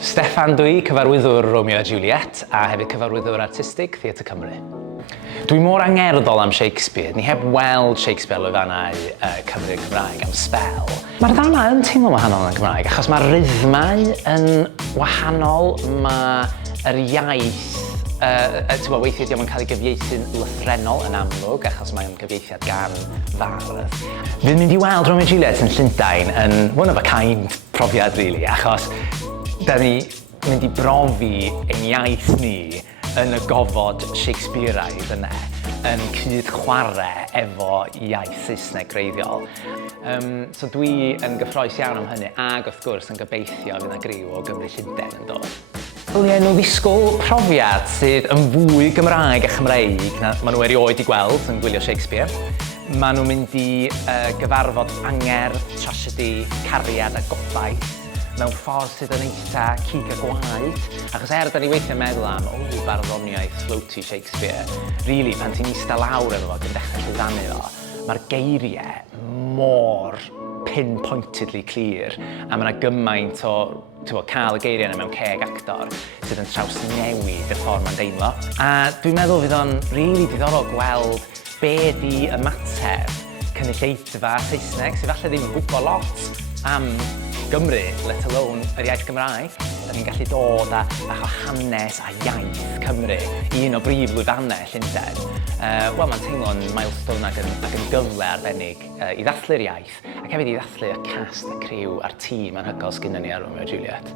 Steffan dwi, cyfarwyddwr Romeo a Juliet, a hefyd cyfarwyddwr artistig Theatr Cymru. Dwi mor angerddol am Shakespeare, ni heb weld Shakespeare lwyfannau Cymru a Cymraeg am sbel. Mae'r ddarna yn teimlo wahanol yn Gymraeg, achos mae'r rythmau yn wahanol, mae'r iaith weithiau diolch yn cael ei gyfieithu'n lythrenol yn amlwg, achos mae'n gyfieithiad gan fardd. Fi'n mynd i weld Romeo a Juliet yn Llundain yn one of a kind profiad, really, achos da ni mynd i brofi ein iaith ni yn y gofod Shakespeareaidd yna, yn cyd chwarae efo iaith Saesneg greiddiol. So dwi yn gyffroes iawn am hynny, ac wrth gwrs yn gobeithio fydd yna griw o Gymru Llundain yn dod. Wel ie, nhw ddisgwyl profiad sydd yn fwy Gymraeg a Chymreig na maen nhw erioed i gweld yn gwylio Shakespeare. Maen nhw'n mynd i gyfarfod angerdd, tragedy, cariad a gobaith mewn ffordd sydd yn eitha cig a gwaed. Achos da ni weithio'n meddwl am, barddoniaeth floaty Shakespeare, really, pan ti'n eistedd lawr efo fo ac yn dechrau llwyddiannu fo, mae'r geiriau mor pinpointedly clir, a mae yna gymaint o cael y geiriau yna mewn 10 actor sydd yn trawsnewid y ffordd mae'n deimlo. A dwi'n meddwl fydd o'n rili diddorol gweld be di ymateb cynulleidfa Saesneg sydd falle ddim yn gwybod lot am Gymru, let alone yr iaith Gymraeg. Da ni'n gallu dod â bach o hanes a iaith Cymru i un o brif lwyfannau Llundain. Wel, mae'n teimlo'n milestone ac yn gyfle arbennig i ddathlu'r iaith, ac hefyd i ddathlu y cast, y criw a'r tîm anhygoel sgynnon ni ar Romeo a Juliet.